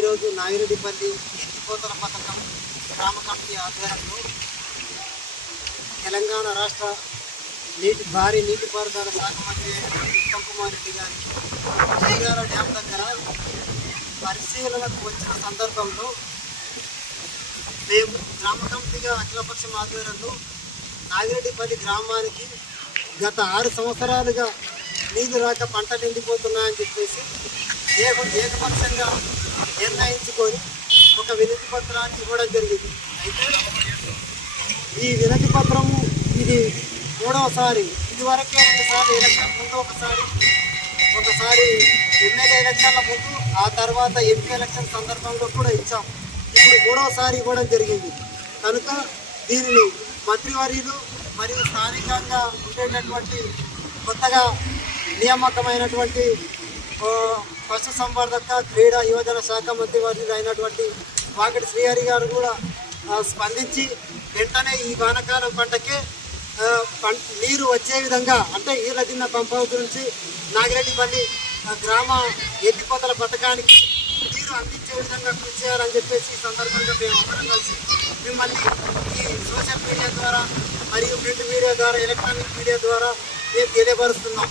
ఈరోజు నాగిరెడ్డిపల్లి ఎత్తిపోతల పథకం గ్రామ కమిటీ ఆధ్వర్యంలో తెలంగాణ రాష్ట్ర నీటి భారీ నీటిపారుదల శాఖ మంత్రి ఉత్తమ్ కుమార్ రెడ్డి గారికి శ్రీగార డ్యామ్ దగ్గర పరిశీలనకు వచ్చిన సందర్భంలో మేము గ్రామ కమిటీగా అఖిలపక్షం ఆధ్వర్యంలో నాగిరెడ్డిపల్లి గ్రామానికి గత ఆరు సంవత్సరాలుగా నీళ్ళు రాక పంట నిండిపోతున్నాయని చెప్పేసి ఏక ఏకపక్షంగా నిర్ణయించుకొని ఒక వినతి పత్రాన్ని ఇవ్వడం జరిగింది. అయితే ఈ వినతి పత్రము ఇది మూడవసారి ఇదివరకే రెండుసార్లు ఎలక్షన్ ముందు ఒకసారి ఒకసారి ఎమ్మెల్యే ఎలక్షన్ల ముందు ఆ తర్వాత ఎంపీ ఎలక్షన్ సందర్భంలో కూడా ఇచ్చాం. ఇప్పుడు మూడవసారి ఇవ్వడం జరిగింది. కనుక దీనిని మంత్రివర్యులు మరియు స్థానికంగా ఉండేటటువంటి కొత్తగా నియామకమైనటువంటి పశు సంవర్ధక క్రీడా యువజన శాఖ మంత్రివర్యులు అయినటువంటి వాకటి శ్రీహరి గారు కూడా స్పందించి వెంటనే ఈ వానకాలం పంటకే నీరు వచ్చే విధంగా అంటే ఈల దిన్న పంప్ హౌస్ నుంచి నాగిరెడ్డిపల్లి గ్రామ ఎత్తిపోతల పథకానికి నీరు అందించే విధంగా కృషి చేయాలని చెప్పేసి ఈ సందర్భంగా మేము అందరం కలిసి మిమ్మల్ని ఈ సోషల్ మీడియా ద్వారా మరియు ప్రింట్ మీడియా ద్వారా ఎలక్ట్రానిక్ మీడియా ద్వారా మేము తెలియపరుస్తున్నాం.